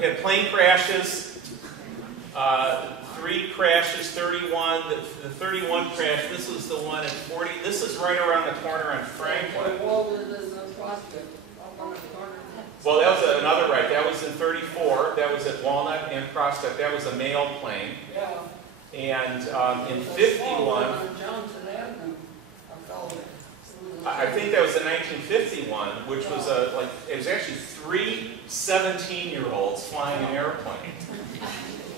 We had plane crashes. 3 crashes, 31. The 31 crash, this was the one at 40. This is right around the corner on Franklin. Well, that was another right. That was in 34. That was at Walnut and Prospect. That was a mail plane. Yeah. And in 51, I think that was in 1951, which was it was actually 3 17-year-olds flying an airplane.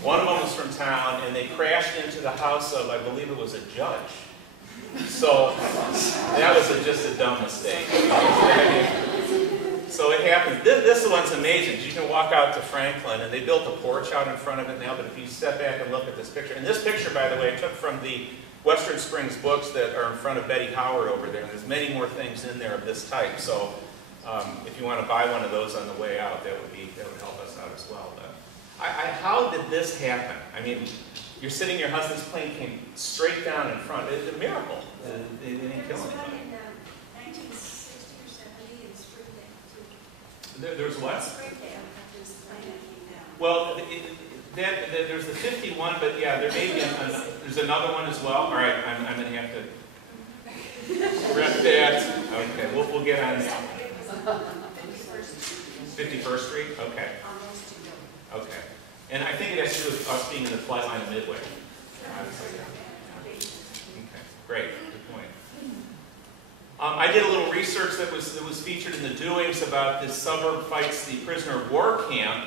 One of them was from town, and they crashed into the house of, I believe it was a judge. So that was just a dumb mistake. So it happened. This one's amazing. You can walk out to Franklin, and they built a porch out in front of it now, but if you step back and look at this picture, and this picture, by the way, I took from the Western Springs books that are in front of Betty Howard over there, and there's many more things in there of this type. So if you want to buy one of those on the way out, that would help us out as well. But how did this happen? I mean, you're sitting, your husband's plane came straight down in front. It's a miracle. They didn't kill anybody. There's what? Well, there's the 51, but yeah, there may be there's another one as well. All right, I'm going to have to rep that. Okay, we'll get on that. 51st Street? Okay. Okay. And I think it has to do with us being in the flight line of Midway. Okay, great. Good point. I did a little research that was featured in the doings about this Suburb Fights the Prisoner of War camp.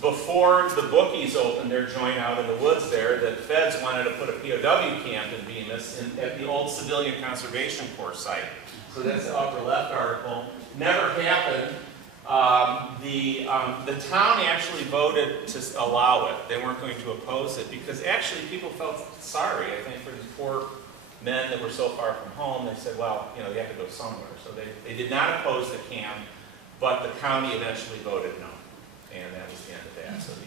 Before the bookies opened their joint out in the woods there, the feds wanted to put a POW camp in Bemis at the old Civilian Conservation Corps site. So that's the upper left article. Never happened. The town actually voted to allow it. They weren't going to oppose it because actually people felt sorry, I think, for these poor men that were so far from home. They said, well, you know, they have to go somewhere. So they did not oppose the camp, but the county eventually voted no. And that was the end of that. So the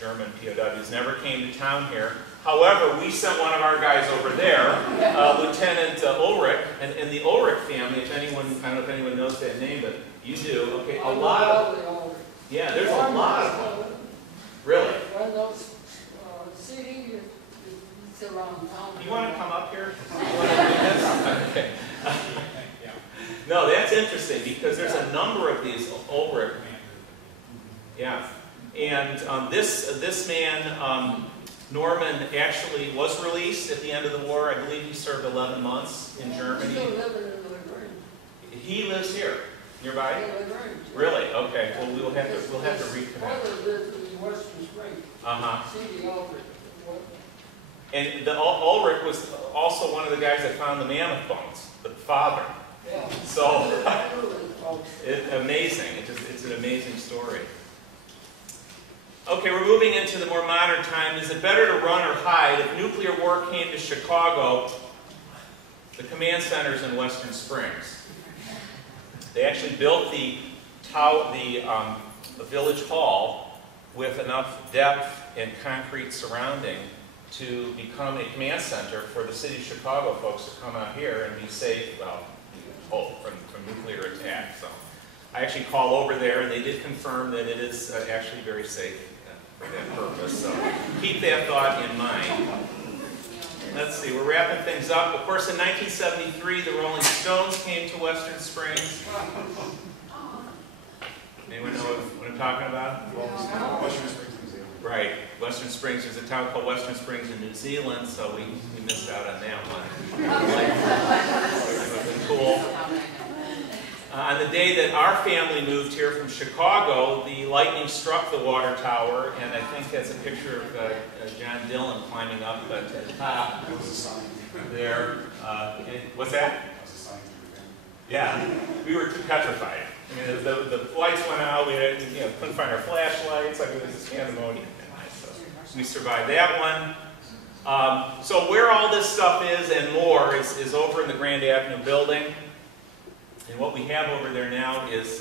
German POWs never came to town here. However, we sent one of our guys over there, Lieutenant Ulrich, and the Ulrich family, if anyone, I don't know if anyone knows that name, but you do. Okay, a lot of, yeah, there's a lot of them. Really? You want to come up here? You want to do this? Okay. No, that's interesting because there's a number of these Ulrich. Yeah, and this man, Norman, actually was released at the end of the war. I believe he served 11 months in Germany. He lives here, nearby. Really? Okay. Well, we'll have to reconnect. And the Ulrich was also one of the guys that found the mammoth bones, the father. Yeah. So it's amazing. It's an amazing story. Okay, we're moving into the more modern time. Is it better to run or hide? If nuclear war came to Chicago, the command center's in Western Springs. They actually built the village hall with enough depth and concrete surrounding to become a command center for the city of Chicago folks to come out here and be safe, well, from nuclear attack. So I actually called over there, and they did confirm that it is actually very safe for that purpose. So keep that thought in mind. Let's see, we're wrapping things up. Of course, in 1973, the Rolling Stones came to Western Springs. Anyone know what I'm talking about? Western Springs, New Zealand. Right. Western Springs, there's a town called Western Springs in New Zealand, so we missed out on that one. That would have been cool. On the day that our family moved here from Chicago, the lightning struck the water tower, and I think that's a picture of John Dillon climbing up to the top there. What's that? Yeah, we were too petrified. I mean, the lights went out. We had, couldn't find our flashlights. I mean, it was pandemonium. So we survived that one. So where all this stuff is and more is over in the Grand Avenue building. And what we have over there now is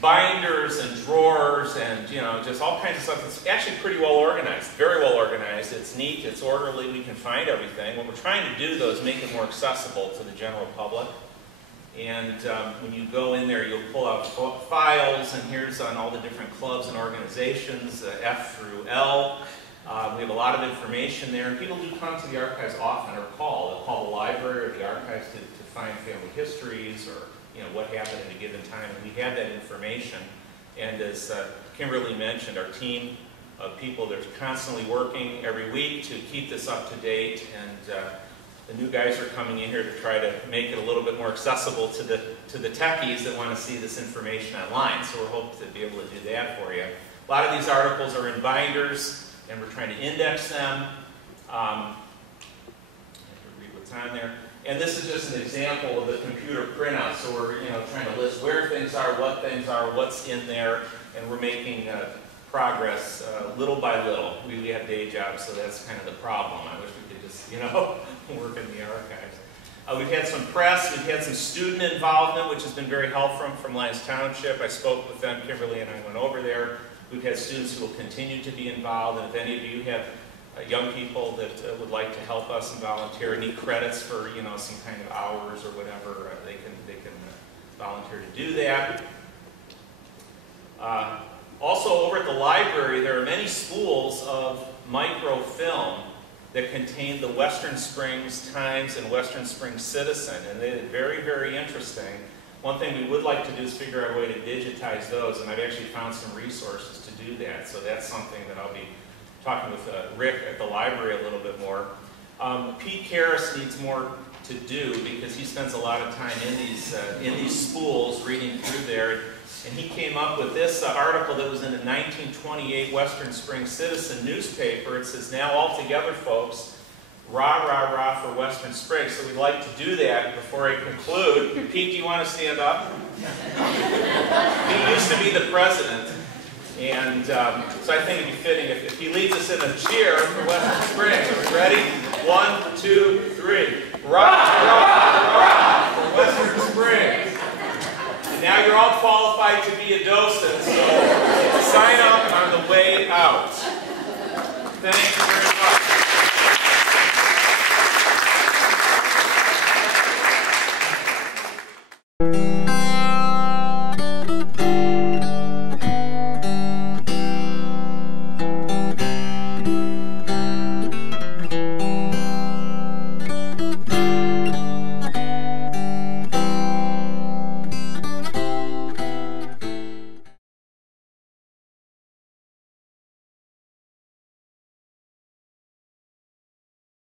binders and drawers and, just all kinds of stuff. It's actually pretty well organized, very well organized. It's neat, it's orderly, we can find everything. What we're trying to do, though, is make it more accessible to the general public. And when you go in there, you'll pull out files, and here's on all the different clubs and organizations, F through L. We have a lot of information there, and people do come to the archives often, or call. They'll call the library or the archives to find family histories, or what happened at a given time. And we have that information. And as Kimberly mentioned, our team of people, they're constantly working every week to keep this up to date. And the new guys are coming in here to try to make it a little bit more accessible to the techies that want to see this information online. So we're hoping to be able to do that for you. A lot of these articles are in binders, and we're trying to index them. I have to read what's on there. And this is just an example of the computer printout. So we're trying to list where things are, what's in there, and we're making progress little by little. We have day jobs, so that's kind of the problem. I wish we could just work in the archives. We've had some press, we've had some student involvement, which has been very helpful from Lyons Township. I spoke with them, Kimberly and I went over there. We've had students who will continue to be involved, and if any of you have young people that would like to help us and volunteer, need credits for some kind of hours or whatever, they can volunteer to do that. Also, over at the library, there are many spools of microfilm that contain the Western Springs Times and Western Springs Citizen, and they're very, very interesting. One thing we would like to do is figure out a way to digitize those, and I've actually found some resources to do that, so that's something that I'll be talking with Rick at the library a little bit more. Pete Karras needs more to do because he spends a lot of time in these spools, reading through there, and he came up with this article that was in the 1928 Western Springs Citizen newspaper. It says, "Now all together, folks, rah, rah, rah for Western Springs." So we'd like to do that before I conclude. Pete, do you want to stand up? He used to be the president. And so I think it'd be fitting if he leads us in a cheer for Western Springs. Are we ready? 1, 2, 3. Rah, rah, rah!